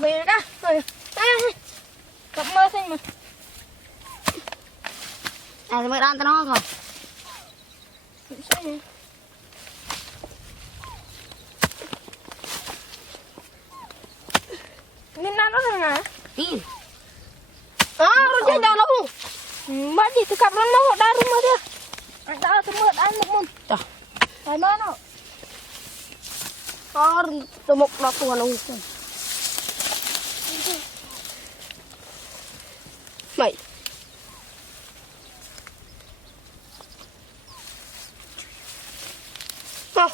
ra về ra rồi cặp mơ xinh mà à thì mới đan nó rồi nên ăn nó thế nào đi rồi chơi đào lắm mà gì thì cặp nó đa rumah dia đa rumah đa một môn trời phải mà nó từ một đợt tuần luôn mày không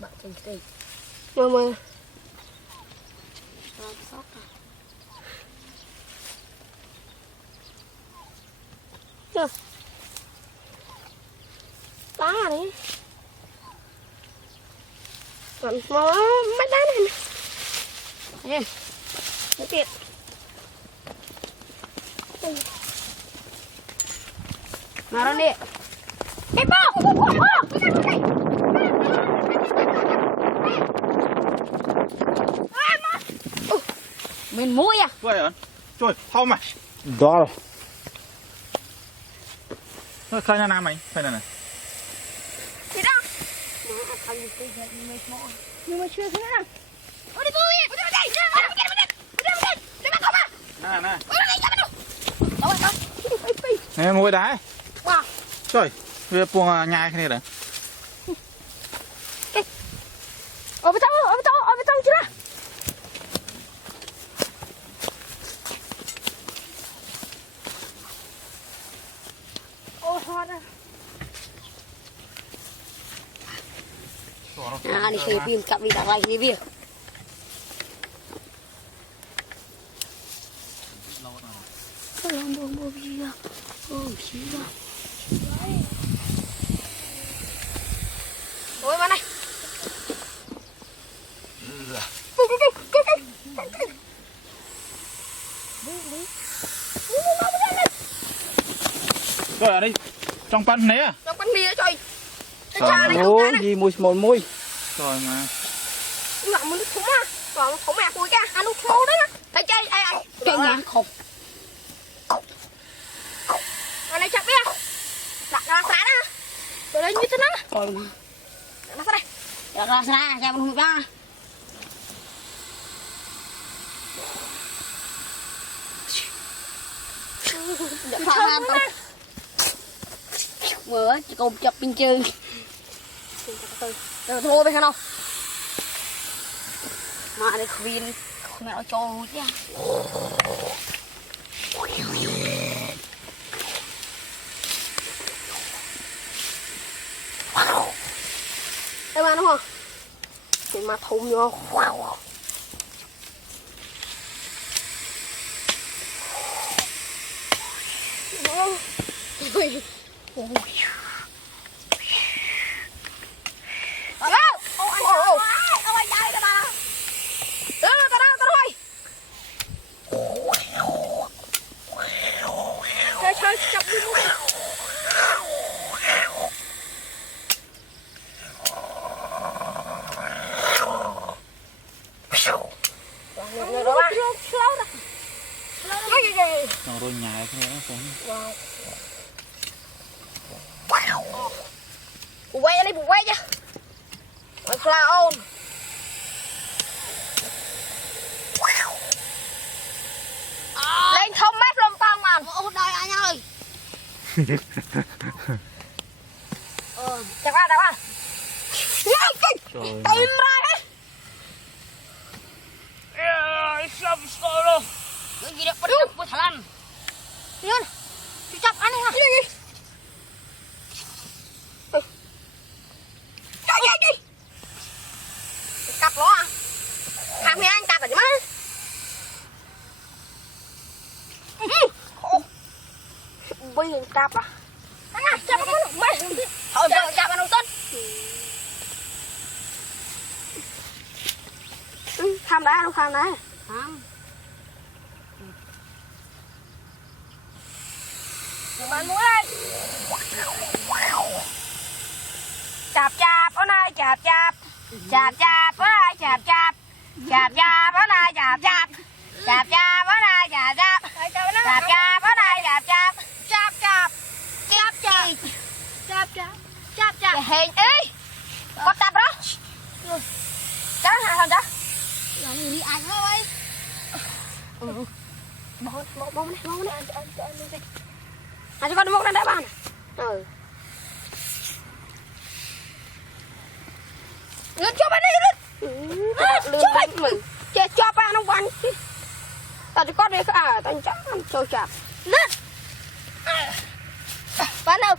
bạn thành cây mà chưa đá này còn mấy đá này nè mấy tiệt nào đó đi cái bò mình mũi à vậy trời không mà đó rồi nó khai ra nam mày khai này này gì đó nhưng mà chưa thế nào ôi đi tôi đây đi bắt không à nè ôi nè mua đá wow trời về buông nhai cái này đấy ở bên trong chưa ô hoa đây đi chơi pin cặp đi đặt lại cái việc ôi mà này rồi ở đây trong pan này à trong quán mì đó trời ô gì mùi mùi rồi mà ngậm nó khủng à còn khủng mẹ cùi ca ăn nó khô đấy nè thấy chơi ai ăn cái nhà khổng ở đây chặt đi đặt ra xá đó rồi đây như thế nào coi mà đặt ra đây đặt ra xa ra mình hụt ra đặt ra mở chỉ còn chụp pin chơi rồi thôi bây giờ nào mà đây khuyên mẹ nó cho chứ đây mà đúng không thì mà thùng vô chơi chậm đi mua nó rồi nhai cái này nó bù quay đi bù quay chứ quay khla ôn lên không mét lông con mà ô đời anh ơi chặt qua trời tìm ra đấy sắp sôi luôn cái gì đấy bắt được của thằng Lan Nhân chú chặt ăn đi hả Chạy cặp nó à ham nghe anh cặp ở chứ má bây giờ cặp à anh à chặt nó mày thôi giờ chặt ăn đầu tân tham đá đâu tham đá không đừng bán muối đây chạp chạp ở đây chạp chạp chạp chạp ở đây chạp chạp chạp chạp ở đây chạp chạp chạp chạp ở đây chạp chạp chạp chạp ở đây chạp chạp chạp chạp chạp chạp chạp chạp chạp chạp hình ấy con tập đó cháu hả thằng cháu làm gì đi ăn thôi bông này cho con một đây bạn Lướt cho bạn đi lướt cho bạn mình cho bạn nó bắn tao cho con đi tao chắc ăn trôi chạp lướt bạn đâu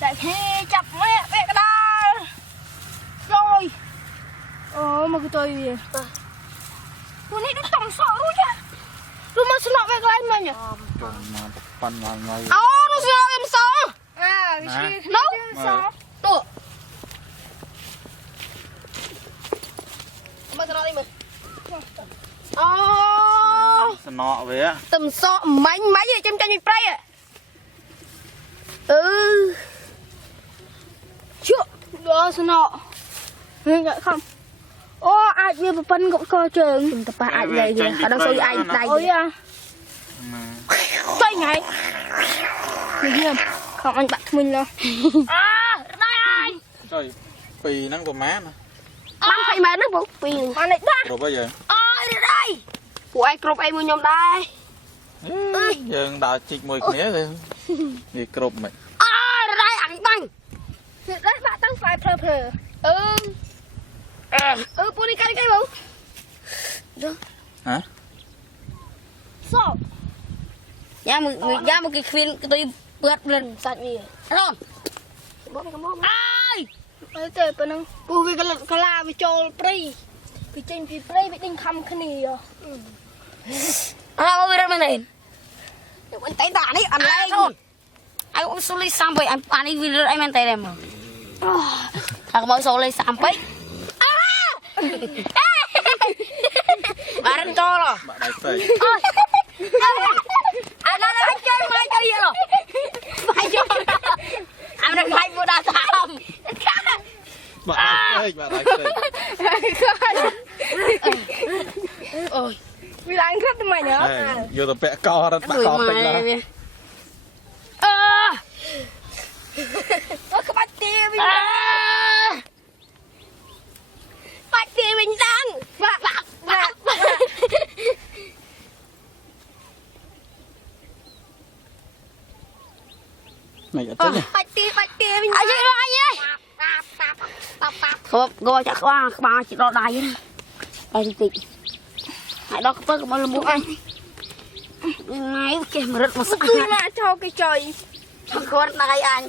chạy he chập mẹ cái đó rồi mà cái tôi con này nó tổng sợ luôn chứ lu mau senok kayak lain nanya Pan ngay. nó senok em so no tuh mà senok đi mình Senok về á. tầm so máy gì trong tranh play à chưa đó senok nghe không ai bia phân cũng co trường chúng ta ai này kìa ở đâu xôi ai đây ôi à chơi ngày gì không anh bạn mình đâu đây ai Trời, pì nắng của má nè. bắn phải mẹ nó bụng pì con này đó Rồi bây giờ. đây của ai cột em nhom đây Giờ đào chích mùi khía rồi. Đi cột mày. đây ăn băng đấy bạn tăng phải phờ bố đi cái bố được hả sao giá một cái khuyên tôi bớt lên sạch gì không bố mày có ai ơi tệ bên ông bố vì cái la vì cho play vì trên vì play bị đinh khăm cái này bố vì đây này anh tay đạn ấy anh này thôi anh cũng số lấy sam vậy anh ấy vì đây anh tay này mà thằng bao số lấy sam vậy bạn cho rồi bạn đại phê anh nói anh chơi mai chơi gì rồi mai chơi anh đang hay vô đa tham bạn đại phê ôi vì là anh khắp cho mày nhớ vô tập vẽ co đó bắt co tinh ra cái bát tia mình bát tia mình đang Mày ở trên này. bát tia mình anh chơi rồi anh ơi không gọi chắc qua ba chị đo đài vậy đây thì hãy đo cái mà muốn anh ngay cái mà rất mà sắc tôi mà cho cái trời thằng con đài anh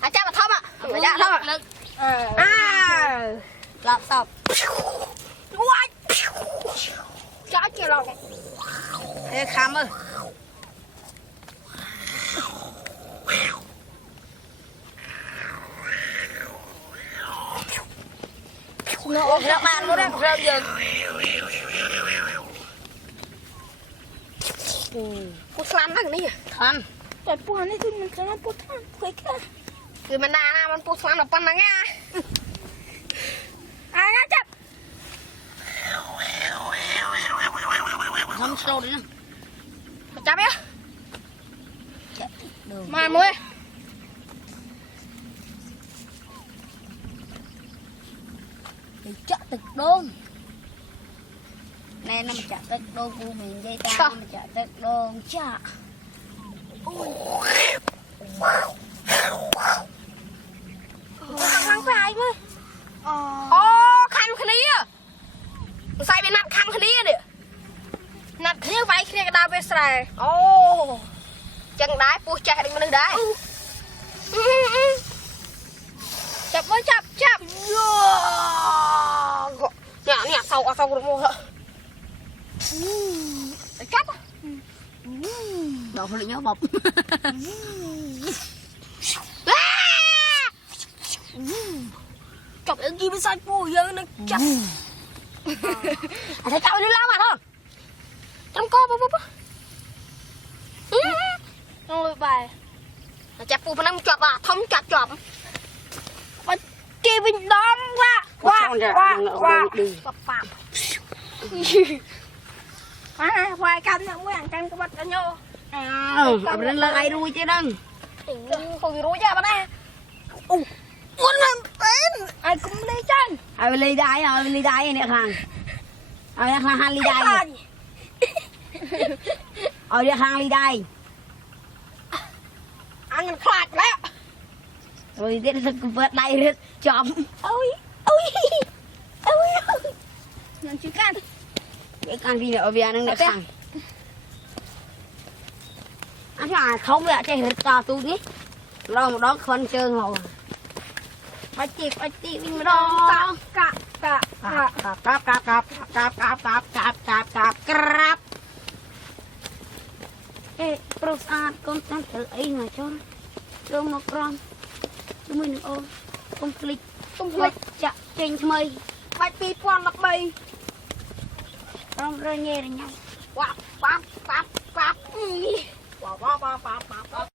anh chắc là thơm ạ phải dạ thơm ạ lọt sọp chó chưa lọt ê khám ơi nó ra bàn nó đang rơi giờ put slan đó cái này thằngแต่พวกนี้ที่มันจะมาพูดทางคุยกันคือมันนานะมันพูดสานออกปันนะไงงั้นจับทำโซ่ดินะจับยังมามุ้ยchặt tực đôn này nó chặt tực đôn của mình dây ta nó chặt tực đôn chặt khăn phải mới khăn khăn đi à sai bên nắp khăn khăn đi nè nắp khăn phải khi cái đào về sài chân đá pu chạy đi mình đá chập mới chập nhả sau được mua hả chắp đầu hơi nhớ bọc chọc cái gì bên sai pui giờ nó chắp thấy cậu đi lao mà thôi trong co bố ôi bài chặt phụ năng chọp à thông chặt chọp kia bên đón qua bạc hoài canh nó mới ăn canh cái bạch anh nhô lên lên ai đuôi chứ đừng không bị rối ra bạn nè quân làm tên ai cũng đi chân ai ly đai nè thằng ai thằng ly đai ở đây thằng ly đai ăn khạc đấy rồi cái vợt đai rất chậm ôi nhận chữ can cái con đi ở phía nó thằng anh là không vậy chơi hết to tu nhé lo một đó con chơi ngầu bạch chị mình đó cạp ê prosat con tan tự ấy mà cho một con chúng mình ôm con click chặt trên mây bạch pi quan lập mây con rơi nhẹ rồi nhau quạp